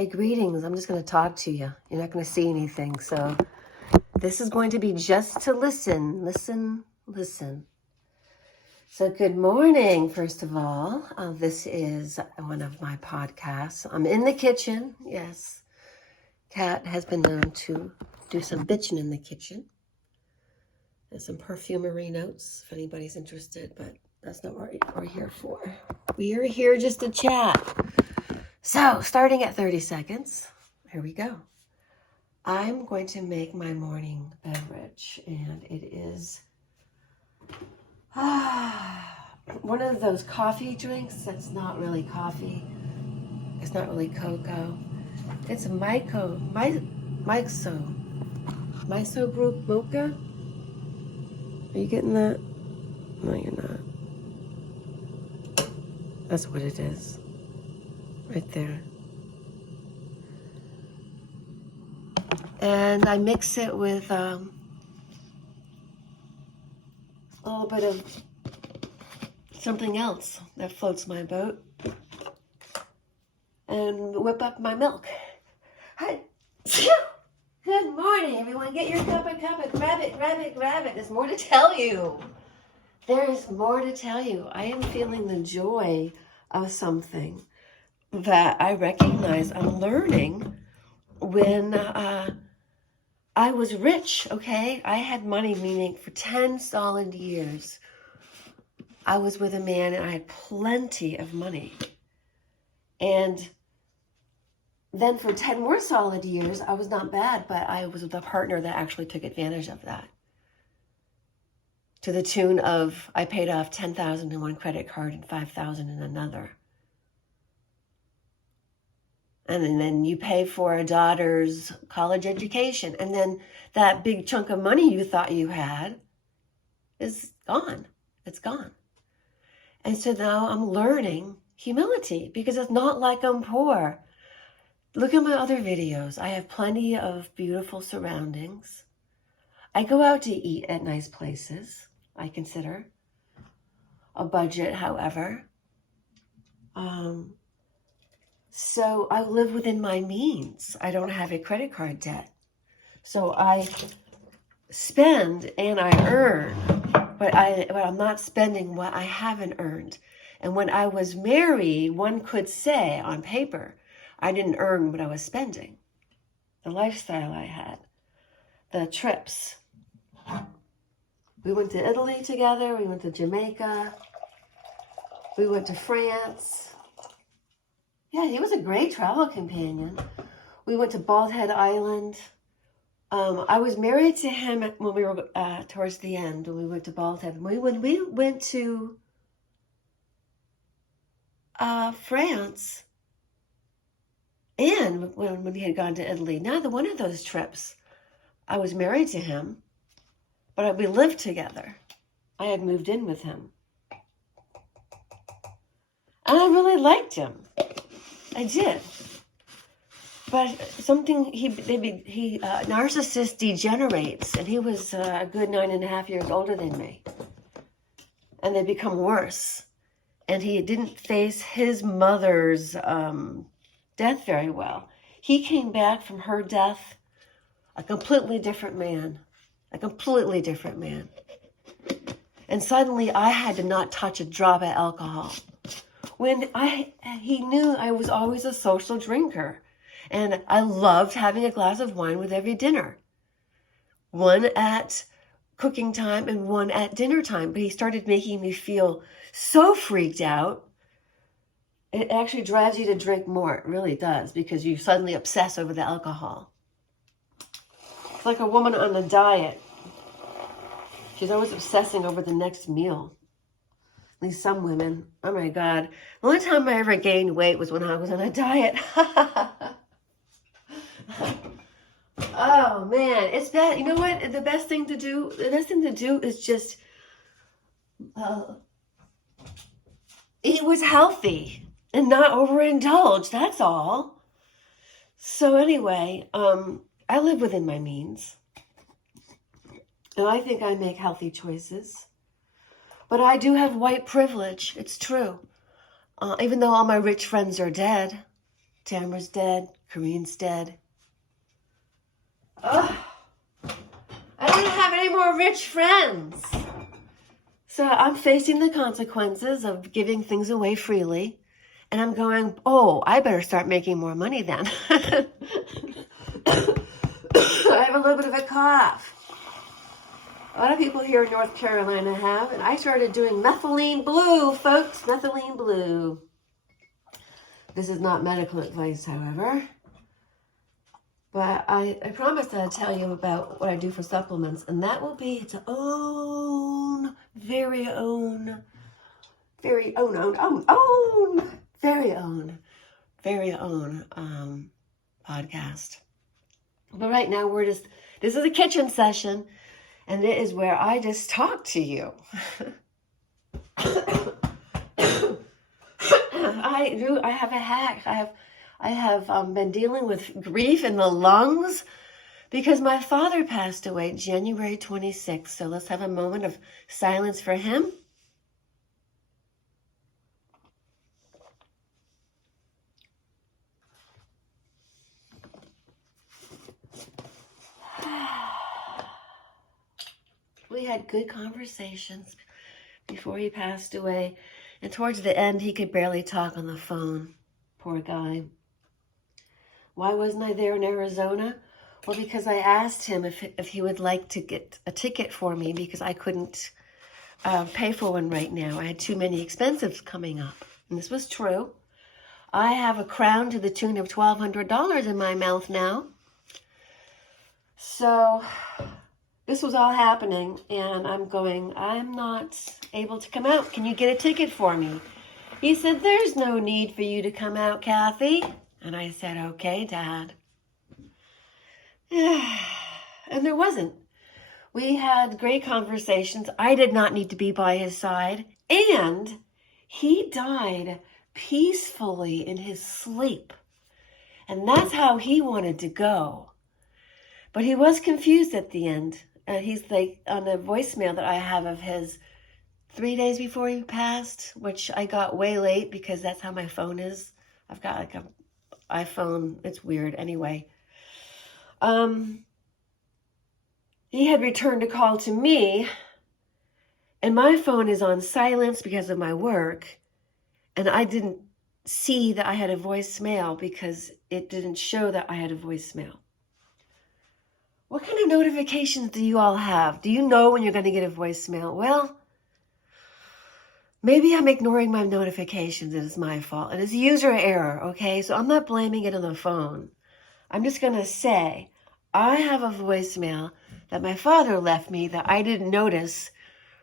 Hey, greetings. I'm just going to talk to you. You're not going to see anything. So this is going to be just to listen. Listen, listen. So good morning, first of all. This is one of my podcasts. I'm in the kitchen. Yes. Kat has been known to do some bitching in the kitchen. There's some perfumery notes if anybody's interested, but that's not what we're here for. We are here just to chat. So starting at 30 seconds. Here we go. I'm going to make my morning beverage, and it is one of those coffee drinks that's not really coffee. It's not really cocoa. It's a miso group mocha. Are you getting that? No, you're not. That's what it is. Right there. And I mix it with a little bit of something else that floats my boat, and whip up my milk. Hi. Good morning, everyone. Get your cup and grab it, grab it, grab it. There's more to tell you. There is more to tell you. I am feeling the joy of something that I recognize I'm learning when I was rich, okay? I had money, meaning for 10 solid years, I was with a man and I had plenty of money. And then for 10 more solid years, I was not bad, but I was with a partner that actually took advantage of that. To the tune of, I paid off $10,000 in one credit card and $5,000 in another. And then you pay for a daughter's college education. And then that big chunk of money you thought you had is gone. It's gone. And so now I'm learning humility, because it's not like I'm poor. Look at my other videos. I have plenty of beautiful surroundings. I go out to eat at nice places. I consider a budget, however. So I live within my means. I don't have a credit card debt. So I spend and I earn, but I'm not spending what I haven't earned. And when I was married, one could say on paper, I didn't earn what I was spending. The lifestyle I had, the trips. We went to Italy together. We went to Jamaica. We went to France. Yeah, he was a great travel companion. We went to Bald Head Island. I was married to him when we were towards the end, when we went to Bald Head. When we went to France, and when he had gone to Italy, neither one of those trips, I was married to him, but we lived together. I had moved in with him. And I really liked him. I did. But something, narcissist degenerates, and he was a good 9.5 years older than me. And they become worse. And he didn't face his mother's death very well. He came back from her death a completely different man. A completely different man. And suddenly I had to not touch a drop of alcohol. When he knew I was always a social drinker. And I loved having a glass of wine with every dinner. One at cooking time and one at dinner time. But he started making me feel so freaked out. It actually drives you to drink more. It really does, because you suddenly obsess over the alcohol. It's like a woman on a diet. She's always obsessing over the next meal. At least some women. Oh my God. The only time I ever gained weight was when I was on a diet. Oh man, it's bad. You know what? The best thing to do is just eat what's healthy and not overindulge. That's all. So anyway, I live within my means. And I think I make healthy choices. But I do have white privilege. It's true. Even though all my rich friends are dead Tamara's dead. Kareen's dead. Ugh. I don't have any more rich friends. So I'm facing the consequences of giving things away freely. And I'm going, oh, I better start making more money then. I have a little bit of a cough. A lot of people here in North Carolina have. And I started doing methylene blue, folks. Methylene blue. This is not medical advice, however. But I promised that I'd tell you about what I do for supplements. And that will be its own, very own podcast. But right now this is a kitchen session, and it is where I just talk to you. I have a hack. I have been dealing with grief in the lungs because my father passed away January 26th. So let's have a moment of silence for him. We had good conversations before he passed away. And towards the end, he could barely talk on the phone. Poor guy. Why wasn't I there in Arizona? Well, because I asked him if he would like to get a ticket for me because I couldn't pay for one right now. I had too many expenses coming up. And this was true. I have a crown to the tune of $1,200 in my mouth now. So this was all happening, and I'm not able to come out. Can you get a ticket for me? He said, there's no need for you to come out, Kathy. And I said, okay, Dad. And there wasn't. We had great conversations. I did not need to be by his side. And he died peacefully in his sleep. And that's how he wanted to go. But he was confused at the end. He's like on a voicemail that I have of his 3 days before he passed, which I got way late because that's how my phone is. I've got like a iPhone. It's weird. Anyway. He had returned a call to me, and my phone is on silence because of my work, and I didn't see that I had a voicemail because it didn't show that I had a voicemail. What kind of notifications do you all have? Do you know when you're going to get a voicemail? Well, maybe I'm ignoring my notifications and it's my fault. And it's user error, okay? So I'm not blaming it on the phone. I'm just going to say, I have a voicemail that my father left me that I didn't notice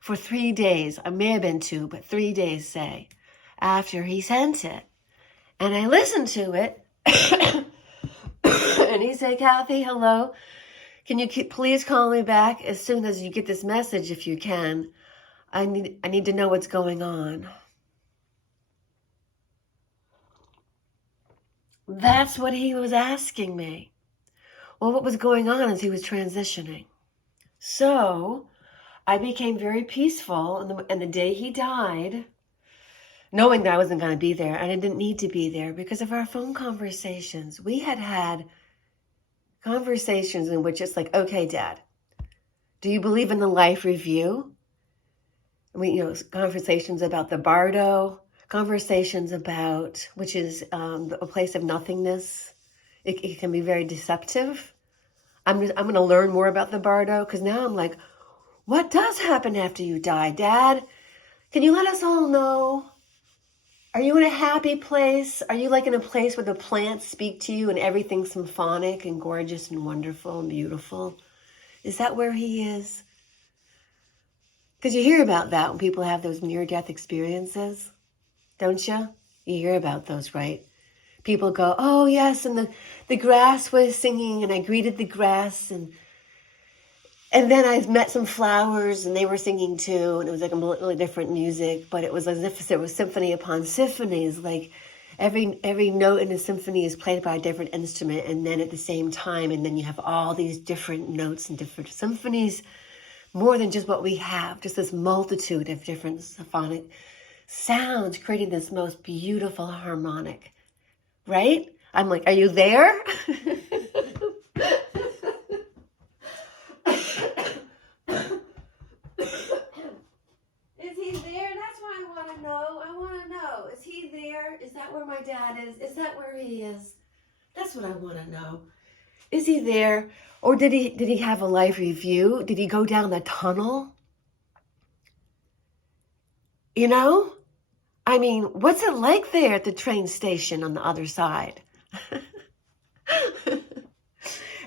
for 3 days. I may have been 2, but 3 days, say, after he sent it. And I listened to it. And he said, Kathy, hello. Can you please call me back as soon as you get this message if you can? I need to know what's going on. That's what he was asking me. Well, what was going on as he was transitioning? So I became very peaceful. And the day he died, knowing that I wasn't going to be there, and I didn't need to be there because of our phone conversations. We had conversations in which it's like, okay, Dad, do you believe in the life review? Conversations about the bardo, conversations about, which is a place of nothingness. It can be very deceptive. I'm going to learn more about the bardo because now I'm like, what does happen after you die, Dad? Can you let us all know? Are you in a happy place? Are you like in a place where the plants speak to you and everything's symphonic and gorgeous and wonderful and beautiful? Is that where he is? Because you hear about that when people have those near-death experiences, don't you? You hear about those, right? People go, oh, yes, and the grass was singing, and I greeted the grass, and then I met some flowers, and they were singing too, and it was like completely different music, but it was as if it was symphony upon symphonies, like every note in a symphony is played by a different instrument, and then at the same time, and then you have all these different notes and different symphonies, more than just what we have, just this multitude of different symphonic sounds, creating this most beautiful harmonic, right? I'm like, are you there? Is he there? That's what I want to know. I want to know. Is he there? Is that where my dad is? Is that where he is? That's what I want to know. Is he there? Or did he have a life review? Did he go down the tunnel? You know? I mean, what's it like there at the train station on the other side?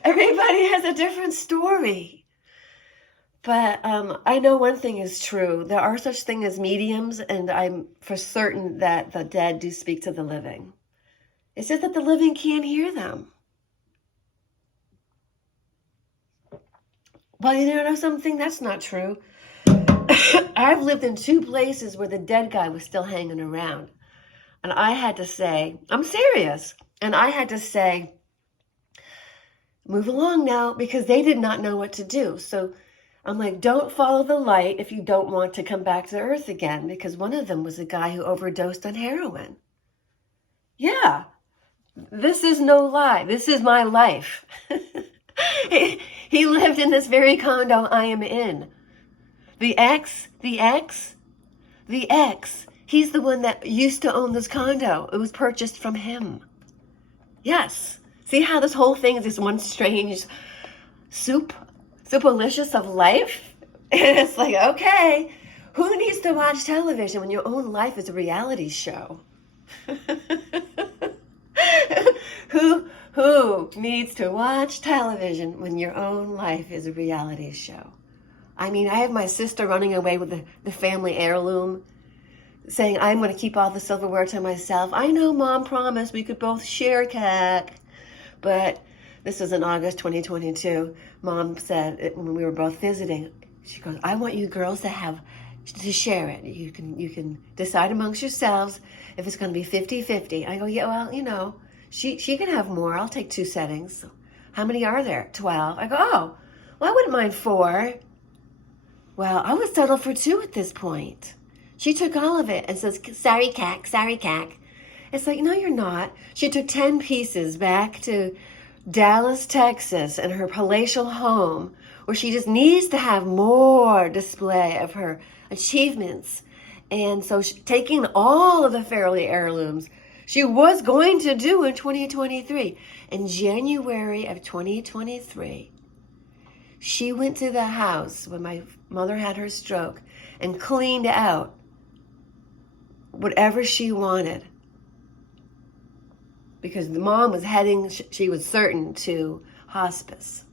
Everybody has a different story. But I know one thing is true. There are such things as mediums, and I'm for certain that the dead do speak to the living. It's just that the living can't hear them. Well, you know something? That's not true. I've lived in 2 places where the dead guy was still hanging around. And I had to say, I'm serious. And I had to say, move along now, because they did not know what to do. So I'm like, don't follow the light if you don't want to come back to earth again, because one of them was a guy who overdosed on heroin. Yeah, this is no lie. This is my life. He lived in this very condo I am in. The ex, he's the one that used to own this condo. It was purchased from him. Yes. See how this whole thing is this one strange soupalicious of life? And it's like, okay, who needs to watch television when your own life is a reality show? Who needs to watch television when your own life is a reality show? I mean, I have my sister running away with the family heirloom, saying, I'm going to keep all the silverware to myself. I know Mom promised we could both share, Cat. But this was in August 2022. Mom said, when we were both visiting, she goes, I want you girls to share it. You can decide amongst yourselves if it's going to be 50-50. I go, yeah, well, you know, she can have more. I'll take 2 settings. How many are there? 12. I go, oh, well, I wouldn't mind 4. Well, I would settle for 2 at this point. She took all of it and says, sorry, cack. It's like, no, you're not. She took 10 pieces back to Dallas, Texas, in her palatial home, where she just needs to have more display of her achievements. And so taking all of the family heirlooms, she was going to do in 2023. In January of 2023, she went to the house when my mother had her stroke and cleaned out whatever she wanted. Because the mom was heading, she was certain, to hospice.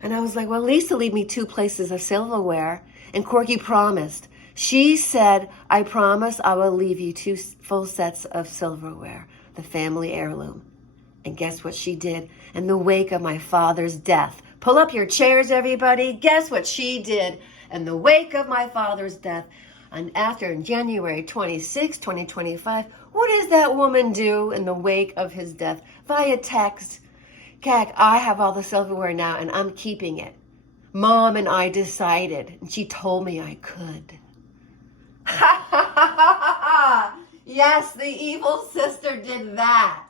And I was like, well, at least to leave me 2 places of silverware. And Corky promised. She said, I promise I will leave you 2 full sets of silverware, the family heirloom. And guess what she did in the wake of my father's death? Pull up your chairs, everybody. Guess what she did in the wake of my father's death? And after January 26, 2025, what does that woman do in the wake of his death? Via text, Cac, I have all the silverware now and I'm keeping it. Mom and I decided, and she told me I could. Yes, the evil sister did that.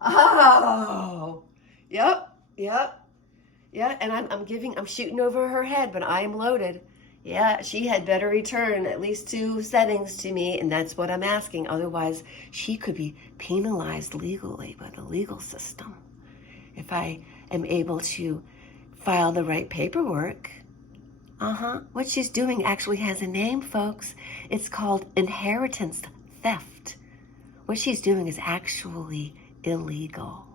Oh, yep. Yeah, and I'm shooting over her head, but I am loaded. Yeah, she had better return at least 2 settings to me, and that's what I'm asking. Otherwise, she could be penalized legally by the legal system if I am able to file the right paperwork. What she's doing actually has a name, folks. It's called inheritance theft. What she's doing is actually illegal.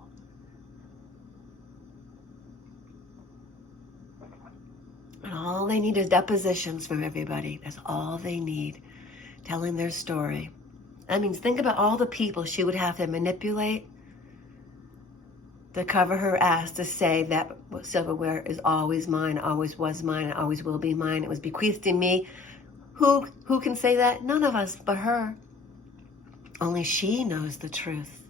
And all they need is depositions from everybody. That's all they need, telling their story. That means think about all the people she would have to manipulate to cover her ass to say that silverware is always mine, always was mine, and always will be mine. It was bequeathed to me. Who can say that? None of us but her. Only she knows the truth.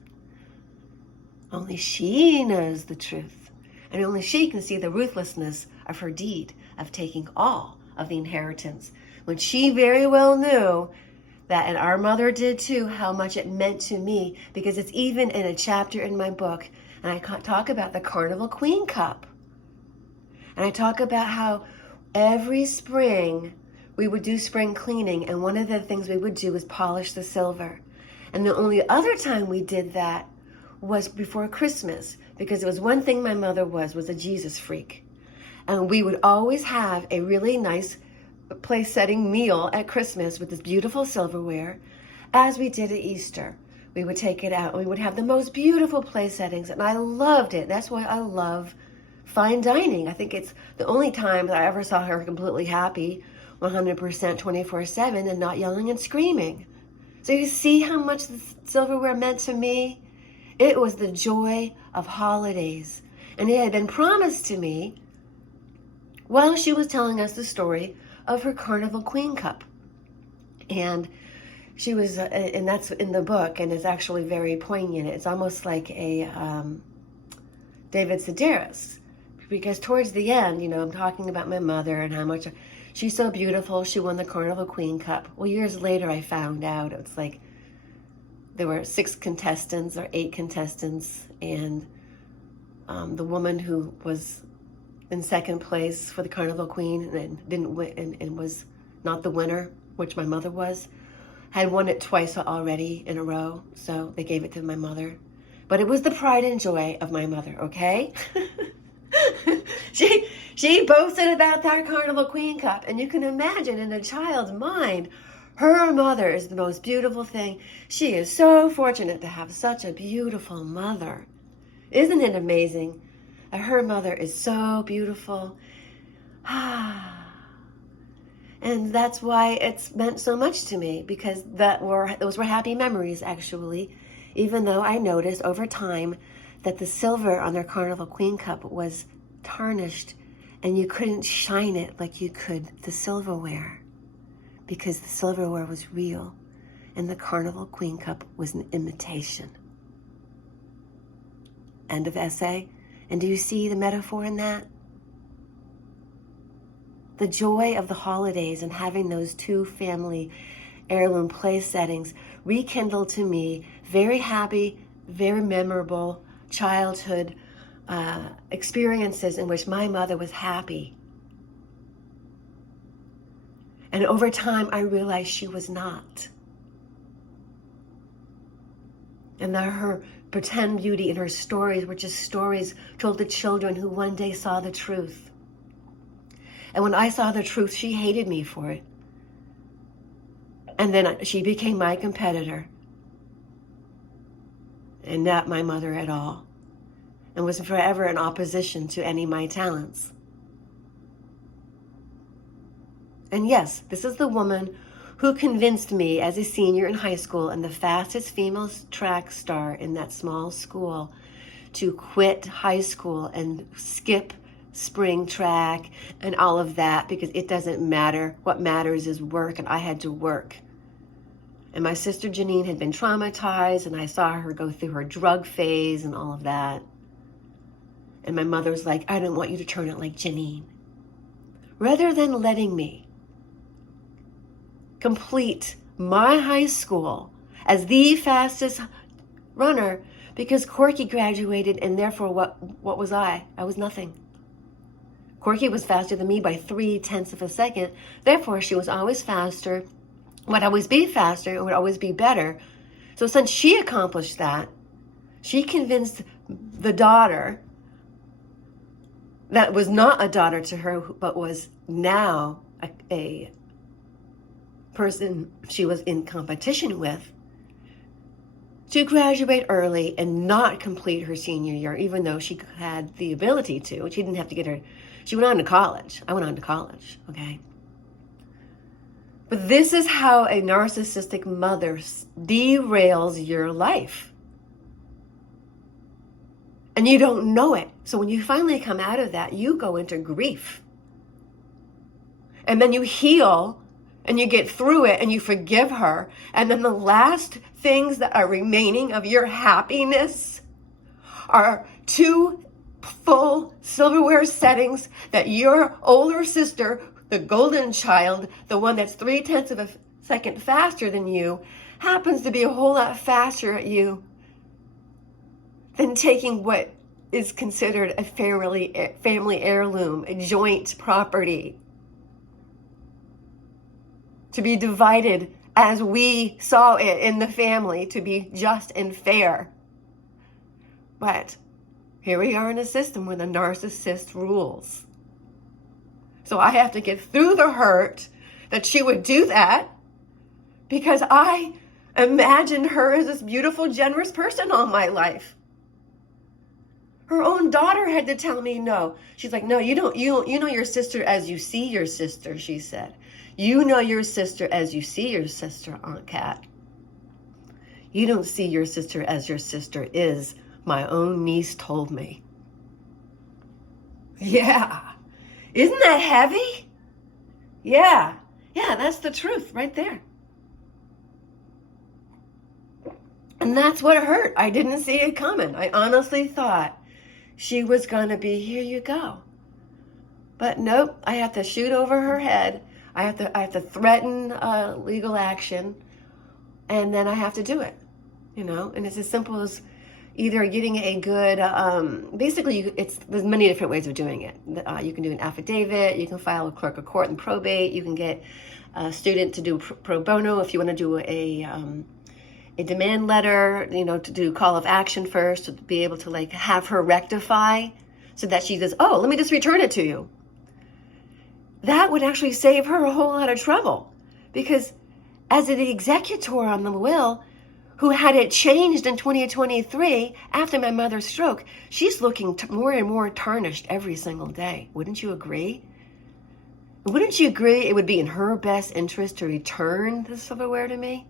Only she knows the truth. And only she can see the ruthlessness of her deed of taking all of the inheritance, when she very well knew that, and our mother did too, how much it meant to me, because it's even in a chapter in my book, and I talk about the Carnival Queen Cup. And I talk about how every spring we would do spring cleaning, and one of the things we would do was polish the silver. And the only other time we did that was before Christmas, because it was one thing my mother was a Jesus freak. And we would always have a really nice place-setting meal at Christmas with this beautiful silverware, as we did at Easter. We would take it out and we would have the most beautiful place settings, and I loved it. That's why I love fine dining. I think it's the only time that I ever saw her completely happy, 100% 24/7, and not yelling and screaming. So you see how much the silverware meant to me? It was the joy of holidays. And it had been promised to me while she was telling us the story of her Carnival Queen Cup. And she was, and that's in the book, and it's actually very poignant. It's almost like a David Sedaris, because towards the end, I'm talking about my mother and how much she's so beautiful. She won the Carnival Queen Cup. Well, years later, I found out it's like there were 6 contestants or 8 contestants, and the woman who was in second place for the Carnival Queen and didn't win, and was not the winner, which my mother was, had won it twice already in a row. So they gave it to my mother. But it was the pride and joy of my mother, okay? She boasted about that Carnival Queen Cup, and you can imagine in a child's mind, her mother is the most beautiful thing. She is so fortunate to have such a beautiful mother. Isn't it amazing? Her mother is so beautiful. And that's why it's meant so much to me, because those were happy memories, actually, even though I noticed over time that the silver on their Carnival Queen Cup was tarnished, and you couldn't shine it like you could the silverware, because the silverware was real and the Carnival Queen Cup was an imitation. End of essay. And do you see the metaphor in that? The joy of the holidays and having those 2 family heirloom place settings rekindled to me very happy, very memorable childhood experiences in which my mother was happy. And over time, I realized she was not. And that her pretend beauty and her stories were just stories told to children who one day saw the truth. And when I saw the truth, she hated me for it. And then she became my competitor, and not my mother at all, and was forever in opposition to any of my talents. And yes, this is the woman who convinced me as a senior in high school and the fastest female track star in that small school to quit high school and skip spring track and all of that, because it doesn't matter. What matters is work, and I had to work. And my sister Janine had been traumatized, and I saw her go through her drug phase and all of that. And my mother was like, I don't want you to turn out like Janine. Rather than letting me complete my high school as the fastest runner, because Corky graduated, and therefore what was I? I was nothing. Corky was faster than me by 0.3 of a second. Therefore, she was always faster, would always be faster, and would always be better. So since she accomplished that, she convinced the daughter that was not a daughter to her, but was now a person she was in competition with, to graduate early and not complete her senior year, even though she had the ability to. She didn't have to get her, she went on to college. I went on to college, okay? But this is how a narcissistic mother derails your life. And you don't know it. So when you finally come out of that, you go into grief. And then you heal, and you get through it, and you forgive her. And then the last things that are remaining of your happiness are 2 full silverware settings that your older sister, the golden child, the one that's 0.3 of a second faster than you happens to be a whole lot faster at you than taking what is considered a family heirloom, a joint property, to be divided as we saw it in the family, to be just and fair. But here we are in a system where the narcissist rules. So I have to get through the hurt that she would do that, because I imagined her as this beautiful, generous person all my life. Her own daughter had to tell me no. She's like, no, you know your sister as you see your sister, she said. You know your sister as you see your sister, Aunt Kat. You don't see your sister as your sister is, my own niece told me. Yeah. Isn't that heavy? Yeah. Yeah, that's the truth right there. And that's what hurt. I didn't see it coming. I honestly thought she was going to be, here you go. But nope, I have to shoot over her head. I have to threaten legal action, and then I have to do it, and it's as simple as either getting a good, basically there's many different ways of doing it. You can do an affidavit, you can file a clerk of court and probate, you can get a student to do pro bono if you want to do a demand letter, to do call of action first, to be able to have her rectify so that she says, oh, let me just return it to you. That would actually save her a whole lot of trouble, because as the executor on the will, who had it changed in 2023 after my mother's stroke, she's looking more and more tarnished every single day. Wouldn't you agree? Wouldn't you agree it would be in her best interest to return the silverware to me?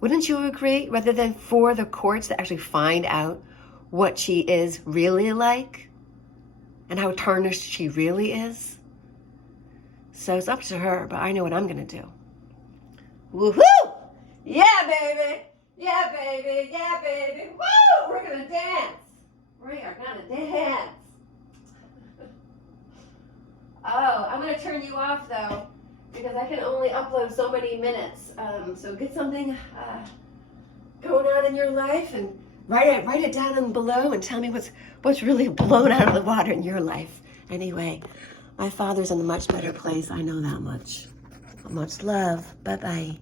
Wouldn't you agree, rather than for the courts to actually find out what she is really like and how tarnished she really is? So it's up to her, but I know what I'm going to do. Woohoo! Yeah, baby! Yeah, baby! Yeah, baby! Woo! We're going to dance! We are going to dance! Oh, I'm going to turn you off, though, because I can only upload so many minutes. So get something going on in your life and write it down below and tell me what's really blown out of the water in your life. Anyway, my father's in a much better place. I know that much. Much love. Bye-bye.